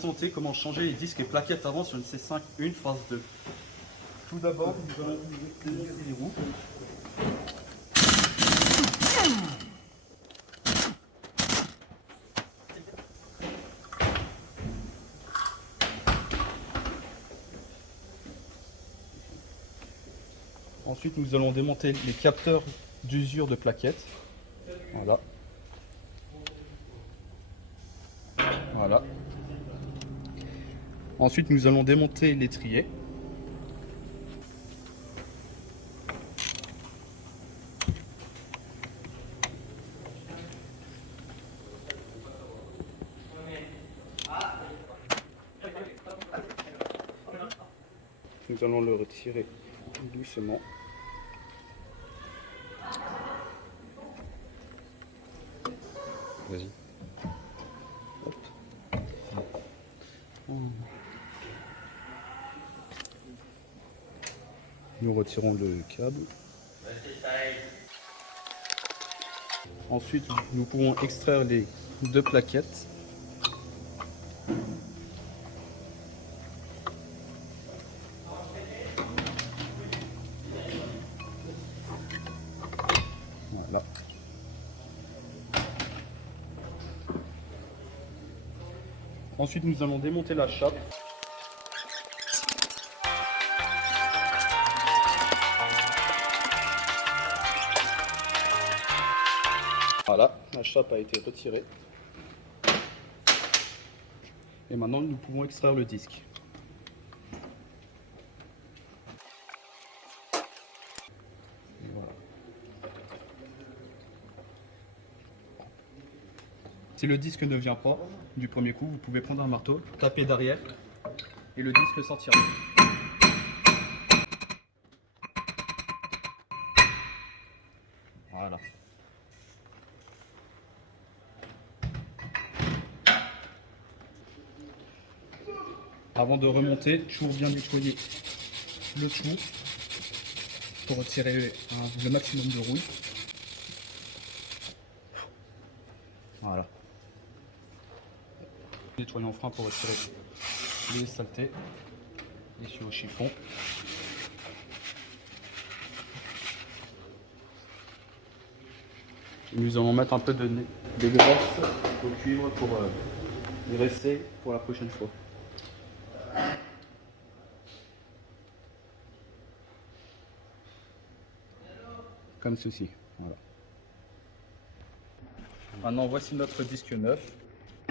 Présenter comment changer les disques et plaquettes avant sur une C5 phase 2. Tout d'abord, nous allons démonter les roues. Ensuite, nous allons démonter les capteurs d'usure de plaquettes. Voilà. Voilà. Ensuite, nous allons démonter l'étrier. Nous allons le retirer doucement. Vas-y. Nous retirons le câble. Ensuite, nous pouvons extraire les deux plaquettes. Voilà. Ensuite, nous allons démonter la chape. Voilà, la chape a été retirée. Et maintenant, nous pouvons extraire le disque. Voilà. Si le disque ne vient pas du premier coup, vous pouvez prendre un marteau, taper derrière et le disque sortira. Voilà. Avant de remonter, toujours bien nettoyer le tout pour retirer le maximum de rouille. Voilà. Nettoyer en frein pour retirer les saletés. Ici au chiffon. Nous allons mettre un peu de graisse au cuivre pour graisser pour la prochaine fois. Comme ceci. Voilà. Maintenant, voici notre disque neuf.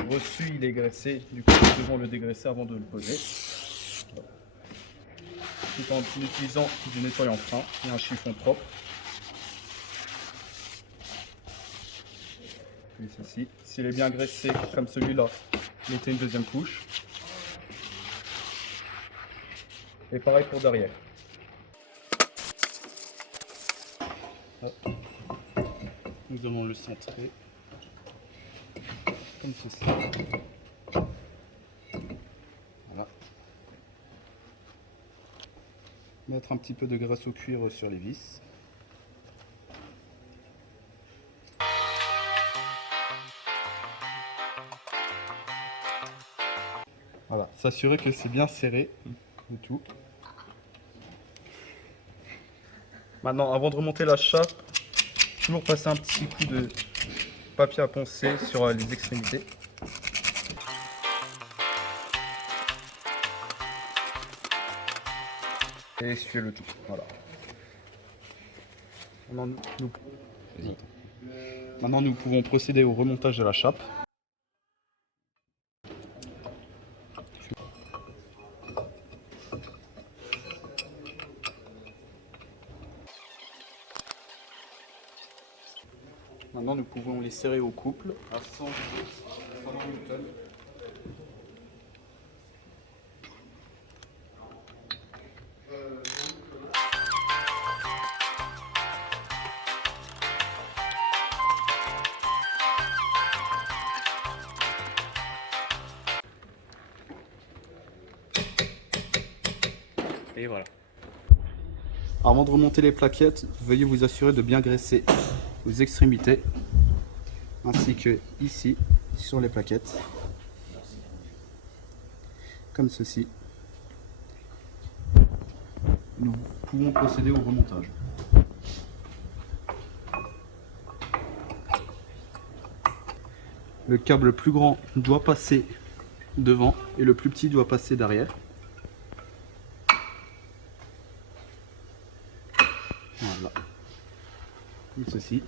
Reçu, il est graissé. Du coup, nous devons le dégraisser avant de le poser. Tout en utilisant du nettoyant frein et un chiffon propre. Puis ceci. S'il est bien graissé comme celui-là, mettez une deuxième couche. Et pareil pour derrière. Hop. Nous allons le centrer comme ceci. Voilà. Mettre un petit peu de graisse au cuivre sur les vis. Voilà, s'assurer que c'est bien serré le tout. Maintenant, avant de remonter la chape, toujours passer un petit coup de papier à poncer sur les extrémités. Et essuyer le tout. Voilà. Maintenant, nous pouvons procéder au remontage de la chape. Maintenant, nous pouvons les serrer au couple à 100 Newton. Et voilà. Avant de remonter les plaquettes, veuillez vous assurer de bien graisser aux extrémités ainsi que ici sur les plaquettes. comme ceci. Nous pouvons procéder au remontage. Le câble le plus grand doit passer devant et le plus petit doit passer derrière. Voilà. Comme ceci.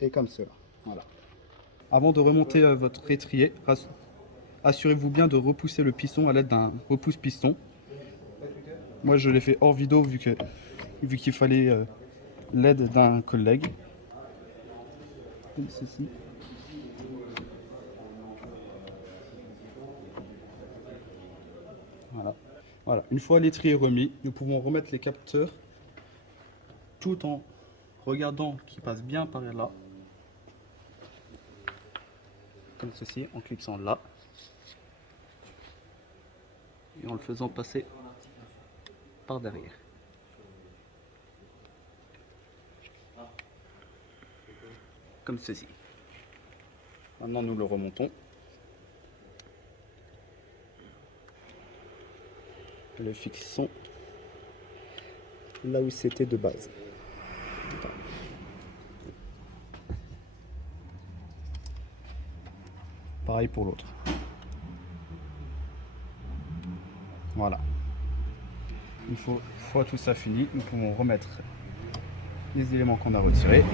Et comme cela. Voilà. Avant de remonter votre étrier, assurez-vous bien de repousser le piston à l'aide d'un repousse-piston. Moi je l'ai fait hors vidéo vu qu'il fallait l'aide d'un collègue. Comme ceci. Voilà. Voilà. Une fois l'étrier remis, nous pouvons remettre les capteurs tout en regardant qu'ils passent bien par là. Comme ceci, en cliquant là. Et en le faisant passer par derrière. Comme ceci. Maintenant nous le remontons. Le fixons là où c'était de base. Pareil pour l'autre. Voilà. Une fois tout ça fini, nous pouvons remettre les éléments qu'on a retirés.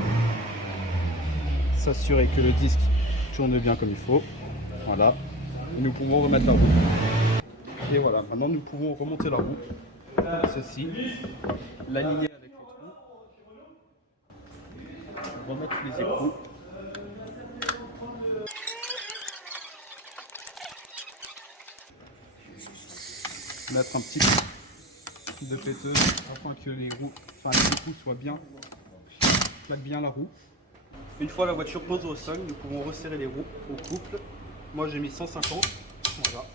S'assurer que le disque tourne bien comme il faut. Voilà. Et nous pouvons remettre la roue. Et voilà, maintenant nous pouvons remonter la roue. Comme ceci. L'aligner avec les trous. Remettre les écrous. Mettre un petit peu de péteuse afin que les roues, les écrous soient bien, plaquent bien la roue. Une fois la voiture posée au sol, nous pouvons resserrer les roues au couple. Moi j'ai mis 150, voilà,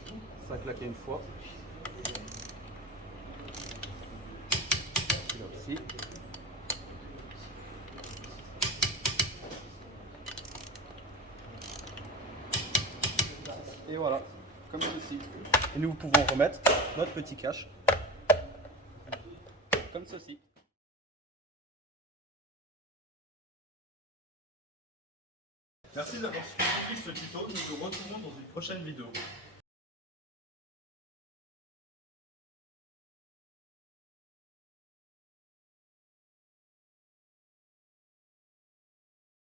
ça a claqué une fois. Là aussi. Et voilà, comme ceci. Et nous pouvons remettre notre petit cache, comme ceci. Merci d'avoir suivi ce tuto, nous nous retrouvons dans une prochaine vidéo.